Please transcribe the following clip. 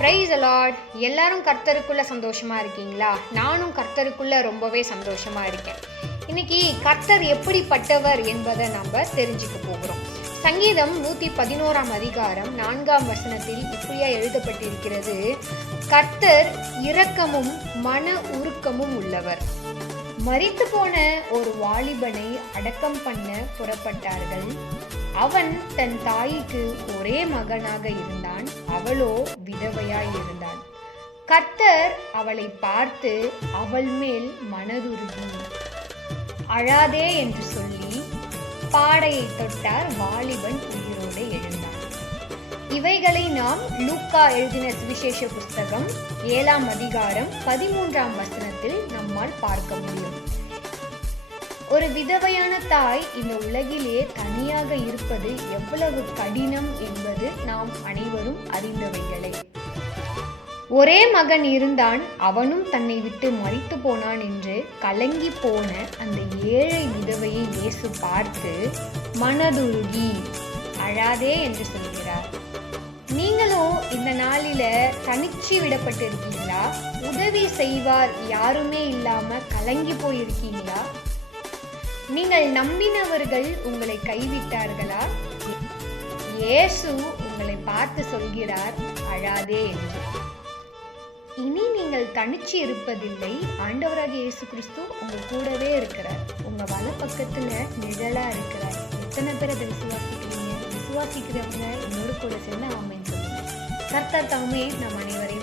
Price allot. எல்லாரும் கர்த்தருக்குள்ள சந்தோஷமா இருக்கீங்களா? நானும் கர்த்தருக்குள்ள ரொம்பவே சந்தோஷமா இருக்கேன். இன்னைக்கு கர்த்தர் எப்படிப்பட்டவர் என்பதை நம்ம தெரிஞ்சுக்க போகிறோம். சங்கீதம் 111 அதிகாரம் 4 இப்படியா எழுதப்பட்டிருக்கிறது: கர்த்தர் இரக்கமும் மன உருக்கமும் உள்ளவர். மரித்து போன ஒரு வாலிபனை அடக்கம் பண்ண புறப்பட்டார்கள். அவன் தன் தாய்க்கு ஒரே மகனாக இருந்தான். அவளோ விதவையாய் இருந்தான். கர்த்தர் அவளை பார்த்து அவள் மேல் மனதுருகி, அழாதே என்று சொல்லி பாடையை தொட்டார். வாலிபன் உயிரோடு எழுந்தான். இவைகளை நாம் லூக்கா எழுதின சுவிசேஷ புஸ்தகம் 7 அதிகாரம் 13 நம்மால் பார்க்க முடியும். ஒரு விதவையான தாய் இந்த உலகிலே தனியாக இருப்பது எவ்வளவு கடினம் என்பது நாம் அனைவரும் அறிந்தவைகளே. ஒரே மகன் இருந்தான், அவனும் தன்னை விட்டு மரித்து போனான் என்று கலங்கி போன அந்த ஏழை விதவையை இயேசு பார்த்து மனதுருகி, அழாதே என்று சொல்கிறார். நீங்களும் இந்த நாளில தனிச்சு விடப்பட்டு இருக்கீங்களா? உதவி செய்வார் யாருமே இல்லாம கலங்கி போயிருக்கீங்களா? நீங்கள் நம்பினவர்கள் உங்களை கைவிட்டார்களா? இயேசு உங்களை பார்த்து சொல்கிறார், அழாதே என்று. இனி நீங்கள் தனிச்சு இருப்பதில்லை. ஆண்டவராகிய இயேசு கிறிஸ்து உங்க கூடவே இருக்கிறார். உங்க வலப்பக்கத்துல நிழலா இருக்கிறார். எத்தனை பேர் அதை விசுவாசிக்கிறீங்க? விசுவாசிக்கிறவங்க என்னோட கூட சேர்ந்து ஆமென் சொல்லுங்க. கர்த்தர் தாமே நம் அனைவரையும்